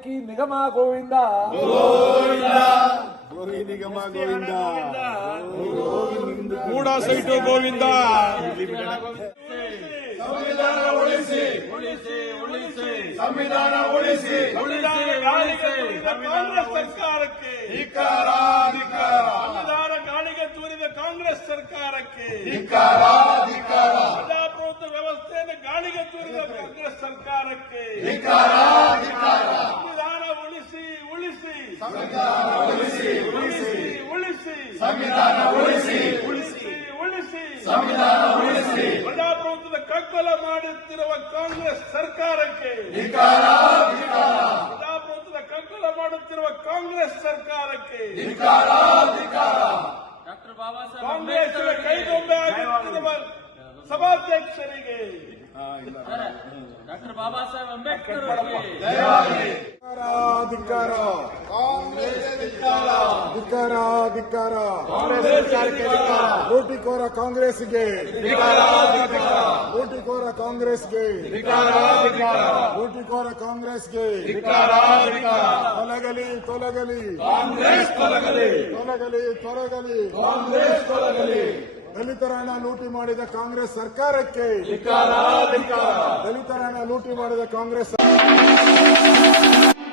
நாளைக்கு நிகமா கோவிந்தா கூடாசைட்டோ கோவிந்தா காங்கிரஸ் சர்க்காரக்கு பிரஜா பிரபுத்த வவஸ்தான காங்கிரஸ் சர்க்காரக்கு ಸಂವಿಧಾನ ಉಳಿಸಿ ಉಳಿಸಿ ಸಂವಿಧಾನ ಉಳಿಸಿ ಪ್ರಜಾಪ್ರಭುತ್ವದ ಕಗ್ಗೊಲ ಮಾಡುತ್ತಿರುವ ಕಾಂಗ್ರೆಸ್ ಸರ್ಕಾರಕ್ಕೆ ನಿಕಾರ ಪ್ರಜಾಪ್ರಭುತ್ವದ ಕಗ್ಗೊಲ ಮಾಡುತ್ತಿರುವ ಕಾಂಗ್ರೆಸ್ ಸರ್ಕಾರಕ್ಕೆ ನಿಕಾರ ಕಾಂಗ್ರೆಸ್ ಕೈಗೊಂಬೆ ಆಗಿರುತ್ತಿರುವ ಸಭಾಧ್ಯಕ್ಷರಿಗೆ ಡಾಕ್ಟರ್ ಬಾಬಾ ಸಾಹೇಬ್ ಅಂಬೇಡ್ಕರ್ ಅವರಿಗೆ ಧಿಕಾರ ಕಾಂಗ್ರೆಸ್ ಧಿಕಾರ ಧಿಕಾರ ಧಿಕಾರ ಕಾಂಗ್ರೆಸ್ ಸರ್ಕಾರಕ್ಕೆ ಕಾಂಗ್ರೆಸ್ಗೆ ಊಟಿಕೋರ ಕಾಂಗ್ರೆಸ್ಗೆ ಊಟಿಕೋರ ಕಾಂಗ್ರೆಸ್ಗೆ ತಲಗಲಿ ತೊಲಗಲಿ ಕಾಂಗ್ರೆಸ್ ತೊಲಗಲಿ ತೊಲಗಲಿ ತೊಲಗಲಿ ಕಾಂಗ್ರೆಸ್ ತೊಲಗಲಿ ದಲಿತರನ್ನ ಲೂಟಿ ಮಾಡಿದ ಕಾಂಗ್ರೆಸ್ ಸರ್ಕಾರಕ್ಕೆ ದಲಿತರನ್ನ ಲೂಟಿ ಮಾಡಿದ ಕಾಂಗ್ರೆಸ್ ಸರ್ಕಾರ